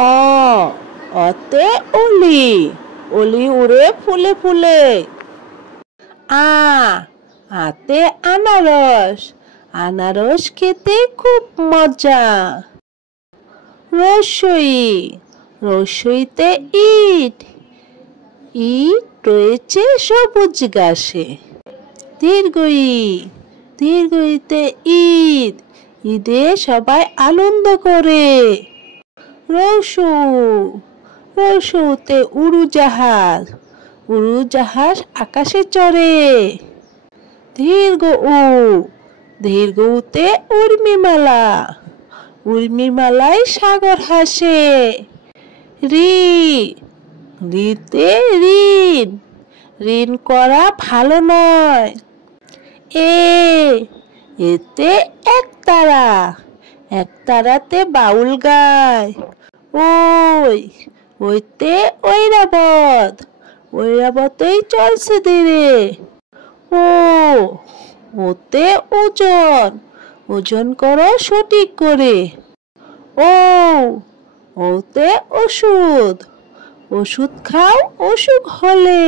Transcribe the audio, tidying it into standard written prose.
অ অতে অলি, অলি উড়ে ফুলে ফুলে। আ আতে আনারস, আনারস খেতে খুব মজা। রসই, রসইতে ইট, ইট রয়েছে সবুজ ঘাসে। দীর্ঘই, দীর্ঘইতে ঈদ, ঈদে সবাই আনন্দ করে। রসু, রসুতে উড়োজাহাজ, উড়োজাহাজ আকাশে চড়ে। দীর্ঘ উ, দীর্ঘ উতে উর্মিমালা, উর্মিমালায় সাগর হাসে। রি, রিতে ঋণ, ঋণ করা ভালো নয়। এ, এতে একতারা, একতারাতে বাউল গায়। ওই, ওইতে ঐরাবত, ঐরাবতেই চলছে ধীরে। ও, ওতে ওজন, ওজন করো সঠিক করে। ও, ওতে ওষুধ, ওষুধ খাও অসুখ হলে।